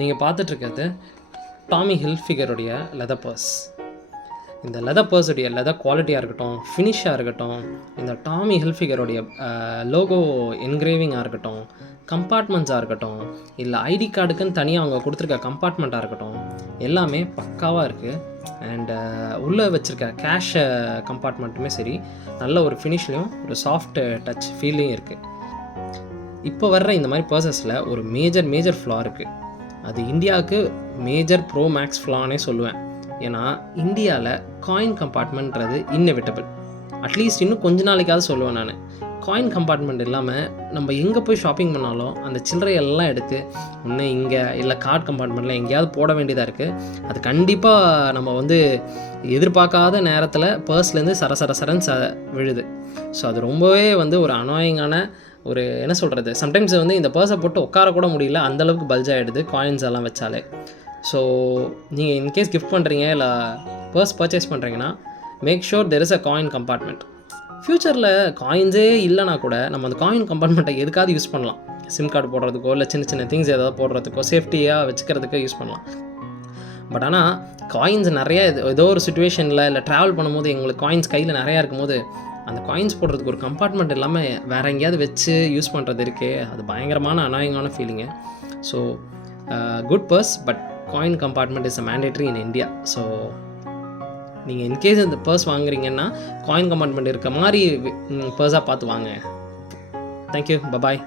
நீங்கள் பார்த்துட்ருக்கிறது Tommy ஹில்ஃபிகருடைய leather purse. இந்த leather பர்ஸுடைய leather குவாலிட்டியாக இருக்கட்டும், ஃபினிஷாக இருக்கட்டும், இந்த டாமி ஹில்ஃபிகருடைய லோகோ என்கிரேவிங்காக இருக்கட்டும், கம்பார்ட்மெண்ட்ஸாக இருக்கட்டும், இல்லை ஐடி கார்டுக்குன்னு தனியாக அவங்க கொடுத்துருக்க கம்பார்ட்மெண்ட்டாக இருக்கட்டும், எல்லாமே பக்காவாக இருக்குது. அண்டு உள்ளே வச்சுருக்க கேஷ் கம்பார்ட்மெண்ட்டுமே சரி, நல்ல ஒரு ஃபினிஷ்லேயும் ஒரு சாஃப்ட் டச் ஃபீல்லையும் இருக்குது. இப்போ வர்ற இந்த மாதிரி பர்சஸில் ஒரு மேஜர் ஃப்ளா இருக்குது. அது இந்தியாவுக்கு மேஜர் ப்ரோ மேக்ஸ் ஃப்ளானே சொல்லுவேன். ஏன்னா இந்தியாவில் காயின் கம்பார்ட்மெண்ட்றது இன்னெவிட்டபிள். அட்லீஸ்ட் இன்னும் கொஞ்ச நாளைக்காவது சொல்லுவேன் நான். காயின் கம்பார்ட்மெண்ட் இல்லாமல் நம்ம எங்கே போய் ஷாப்பிங் பண்ணாலும் அந்த சில்லறையெல்லாம் எடுத்து ஒன்று இங்கே இல்லை கார்டு கம்பார்ட்மெண்ட்டில் எங்கேயாவது போட வேண்டியதாக இருக்குது. அது கண்டிப்பாக நம்ம வந்து எதிர்பார்க்காத நேரத்தில் பர்ஸ்லேருந்து சரன்னு விழுது. ஸோ அது ரொம்பவே வந்து ஒரு அனாயிங்கான ஒரு என்ன சொல்கிறது, சம்டைம்ஸ் வந்து இந்த பர்ஸை போட்டு உட்காரக்கூட முடியல, அந்தளவுக்கு பல்ஜ் ஆகிடுது காயின்ஸ் எல்லாம் வச்சாலே. ஸோ நீங்கள் இன்கேஸ் கிஃப்ட் பண்ணுறீங்க இல்லை பர்ஸ் பர்ச்சேஸ் பண்ணுறீங்கன்னா make sure there is a coin compartment. ஃப்யூச்சரில் காயின்ஸே இல்லைனா கூட நம்ம அந்த காயின் கம்பார்ட்மெண்ட்டை எதுக்காவது யூஸ் பண்ணலாம். சிம் கார்டு போடுறதுக்கோ இல்லை சின்ன திங்ஸ் ஏதாவது போடுறதுக்கோ சேஃப்டியாக வச்சுக்கிறதுக்கோ யூஸ் பண்ணலாம். பட் ஆனால் காயின்ஸ் நிறையா ஏதோ ஒரு சுச்சுவேஷனில் இல்லை ட்ராவல் பண்ணும்போது எங்களுக்கு காயின்ஸ் கையில் நிறையா இருக்கும்போது அந்த காயின்ஸ் போடுறதுக்கு ஒரு கம்பார்ட்மெண்ட் இல்லாமல் வேறு எங்கேயாவது வச்சு யூஸ் பண்ணுறது இருக்கே, அது பயங்கரமான அனாயிங்கான feeling. So good purse, but coin compartment is a mandatory in India. So நீங்கள் இன்கேஸ் இந்த பர்ஸ் வாங்குறீங்கன்னா காயின் கம்பார்ட்மெண்ட் இருக்க மாதிரி பர்ஸாக பார்த்து வாங்க. Thank you, bye bye.